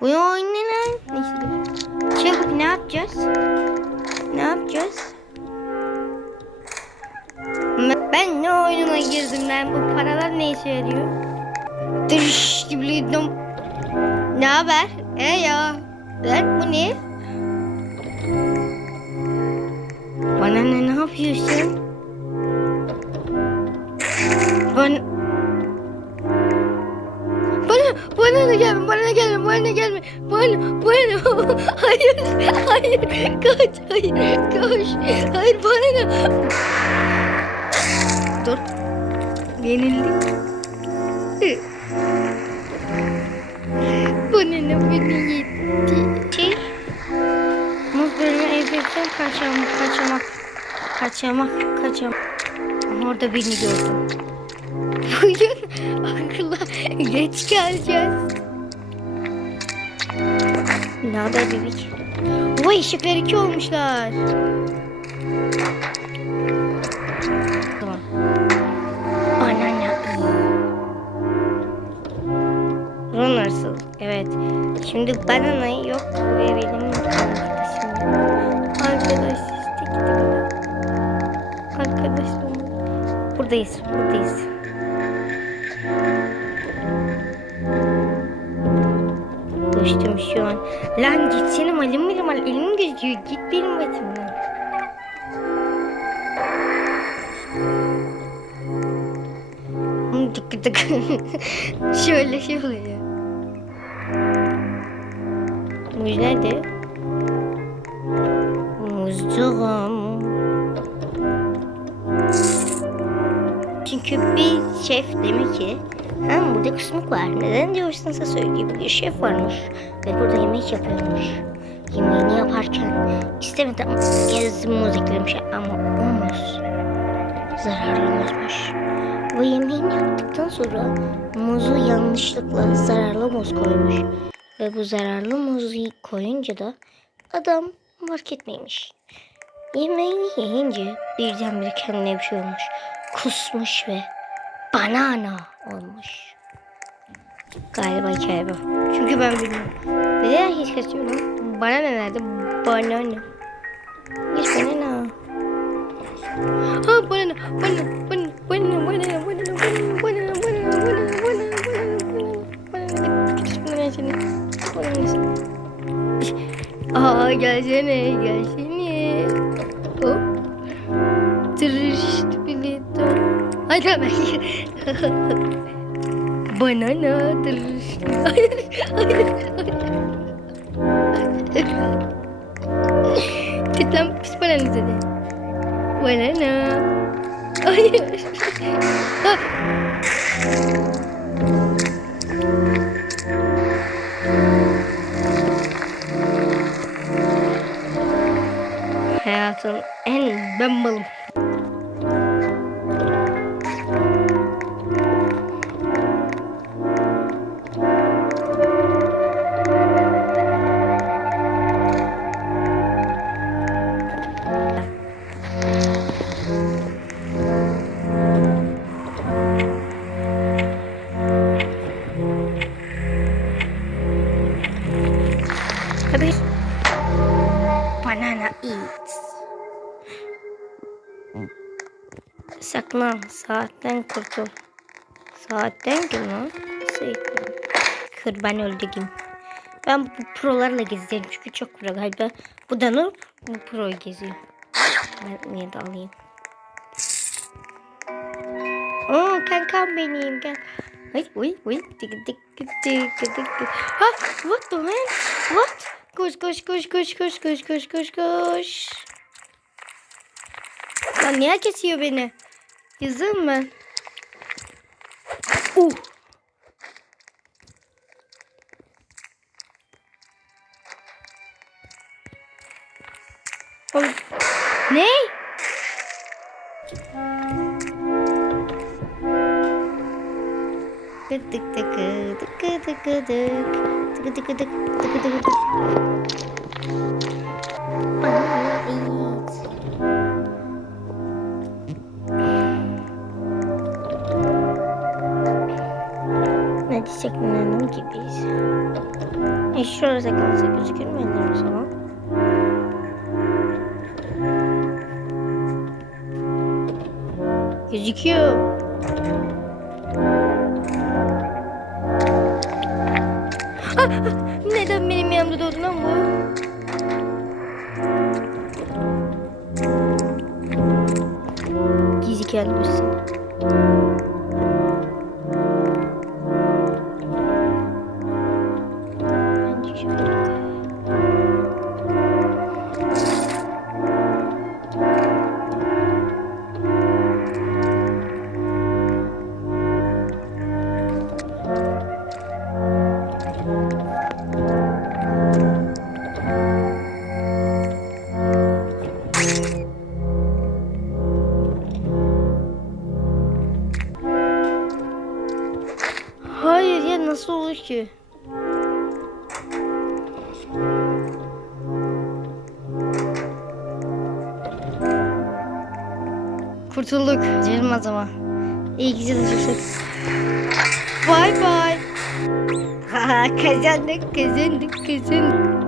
Bu oyun ne dur. Çabuk ne yapacağız? Ne yapacağız? Ben ne oyununa girdim lan? Bu paralar ne işe yarıyor? Dış gibi Ne haber? E ya. Lan bu ne? Bana ne ne yapıyorsun? Bana bana hayır hayır kaç hayır kaç hayır bana da dur yenildik bana ne beni yetti şey muz bölümü enfeksiyon kaçamak kaçamak kaçamak kaçamak Ama orada birini gördüm. Bugün akılla geç geleceğiz. Ne haber bebek? Vay ışıklar iki olmuşlar. Tamam. Anana. Runers'ı. Evet. Şimdi bananayı yok ve benim arkadaşım. Arkadaş işte gidelim. Arkadaşım. Buradayız. Buradayız. Düştüm şu an. Lan gitsene malim malim mal elim gözüküyor. Git benim başımdan. Tık tık. şöyle şöyle. Muz nerede? Muzcuğum. Çünkü bir şef demek ki hem burada kısmık var. Neden diyorsanız söyleyeyim. Bir şef varmış ve burada yemek yapıyormuş. Yemeğini yaparken istemeden gezdim muz eklemiş ama o muz zararlı muzmuş. Ve yemeğini yaptıktan sonra muzu yanlışlıkla zararlı muz koymuş. Ve bu zararlı muzu koyunca da adam fark etmemiş. Yemeğini yiyince birdenbire kendine bir şey olmuş. Kusmuş ve banana olmuş. Galiba hikaye bu. Çünkü ben bilmiyorum. Neden hiç kaçıyorum? Bana ne nerede? Banana. Hiç banana. Ha banana, banana, banana, banana, banana, banana, banana, banana, banana, banana, banana, banana, banana, Aa gelsene, gelsene. Hop. Tırışt bileti. Ay tabii. Banana tırışt. Hayır, hayır, hayır. Git lan pis banana dedi. Banana. Hayır. Ha. Hayatın en ben balım. Tabii. Banana eats. Saklan. Saatten kurtul. Saatten kim lan? Kır ben öldüreyim. Ben bu prolarla gezeceğim çünkü çok pro galiba. Bu da Nur, bu pro geziyor. Ben niye de alayım. Oo kankam benim gel. Ay uy uy tık tık tık tık tık. Ha what the man? What? Koş koş koş koş koş koş koş koş koş. Lan niye kesiyor beni? Yazığım ben. Uh. Oğlum. Ne? Tık tık tık tık tık tık gıdık gıdık gıdık gıdık gıdık. Bana it. Ne diyecek memnun gibiyiz. E şurada kalsa gözükür mü o zaman? Gözüküyor. Ah, Neden benim yanımda doğdu lan bu? Gizli gelmişsin. Olur ki? Kurtulduk canım o zaman. İyi ki çalıştık. Bay bay. Kazandık kazandık kazandık.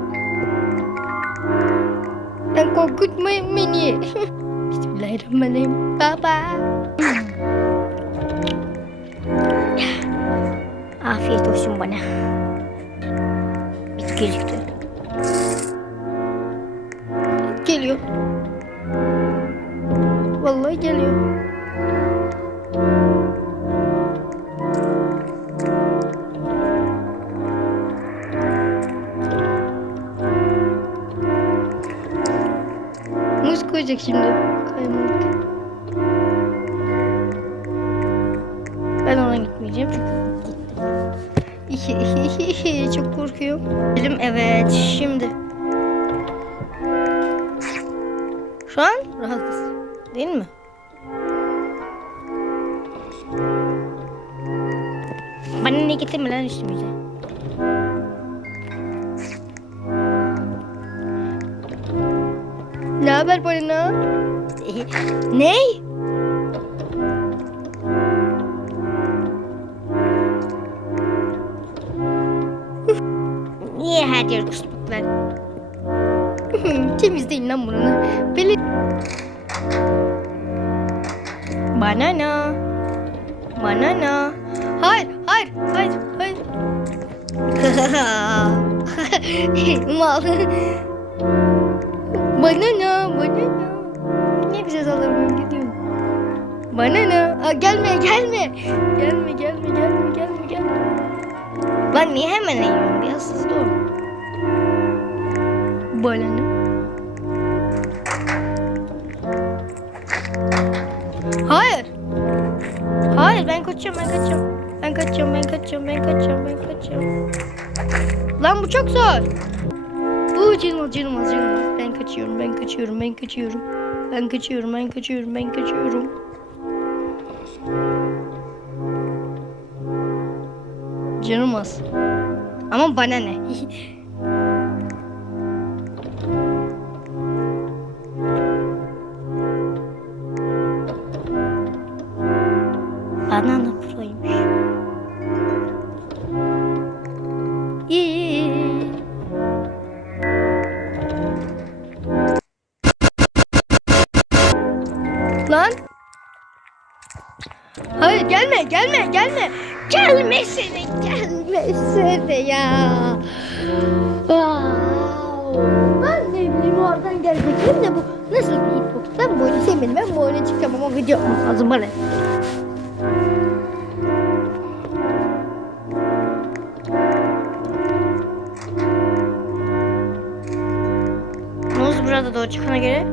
Ben korkutmayın beni. Bismillahirrahmanirrahim. Baba. Afiyet olsun bana. Bit gözüktü. Geliyor. Vallahi geliyor. Muz koyacak şimdi. Kaymalık. Rahatız. Değil mi? Bana ne getirme lan üstümüze. Ne haber Polina? ne? Niye her yer kusmuk lan? Temizleyin lan bunu. Böyle... Banana. Banana. Hayır, hayır, hayır, hayır. Mal. banana, banana. Ne bize sallamıyor gidiyorum. Banana. Aa, gelme, gelme. Gelme, gelme, gelme, gelme, gelme. Lan niye hemen eğiyorum? Biraz hızlı ol. Banana. Hayır. Hayır ben kaçıyorum ben kaçıyorum. Ben kaçıyorum ben kaçıyorum ben kaçıyorum ben kaçıyorum. Lan bu çok zor. Bu canım canım canım. Ben kaçıyorum ben kaçıyorum ben kaçıyorum. Ben kaçıyorum ben kaçıyorum ben kaçıyorum. Canım az. Ama bana ne? Banana proymuş. İyi. Lan. Hayır gelme gelme gelme. Gelmesene gelmesene ya. Wow. Ben ne bileyim oradan gelecek. Hem de bu nasıl bir? Ben bu oyunu sevmedim. Ben bu oyuna çıkacağım ama video yapmam lazım bana. Muz burada doğru çıkana göre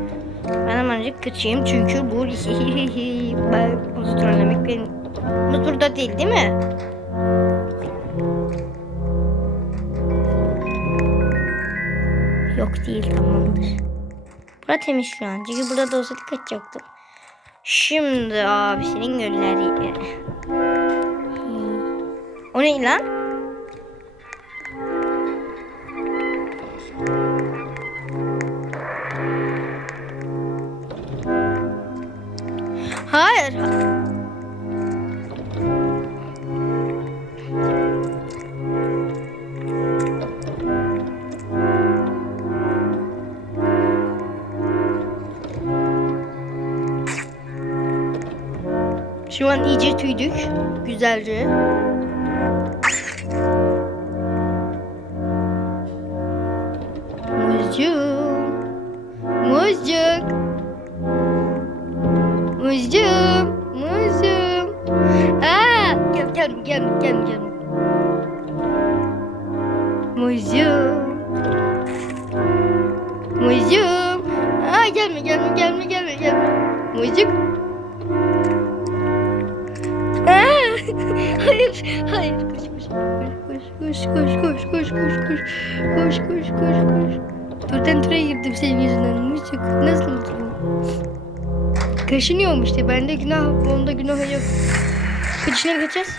ben hemencik kaçayım çünkü bu ben muzu trollemek benim Muz burada değil değil mi? Yok değil tamamdır. Bura temiz şu an. Çünkü burada da olsaydı kaçacaktım. Şimdi abisinin gölleri. O ne lan? Şu an iyice tüydük. Güzelce. Muzcuk. Muzcuk. Muzcuk. Muzcuk. Aa, gel gel gel gel gel. Muzcuk. Muzcuk. Aa, gelme gelme gelme gelme gelme. Muzcuk. Hayır hayır koş koş koş koş koş koş koş koş koş koş koş koş Turdan tura girdim senin yüzünden Muzcuk nasıl bu? Kaşınıyorum işte bende günah onda günah yok. Kaç nereye kaçacağız?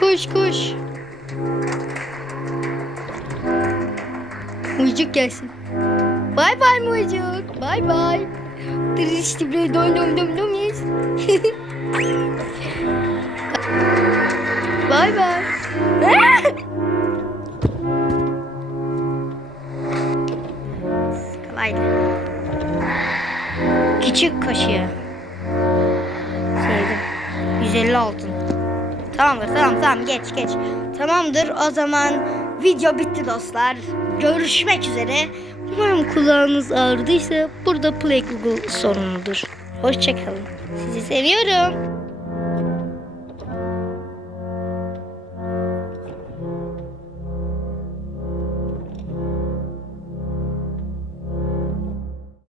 Koş koş. Mucuk gelsin. Bay bay Mucuk. Bay bay. Tırıştı bre dom dom dom dom yes. bay bay. Kolaydı. Küçük kaşığı. Sevdim. 150 altın. Tamamdır tamam tamam geç geç. Tamamdır o zaman video bitti dostlar. Görüşmek üzere. Umarım kulağınız ağrıdıysa burada Play Google sorunudur. Hoşçakalın. Sizi seviyorum.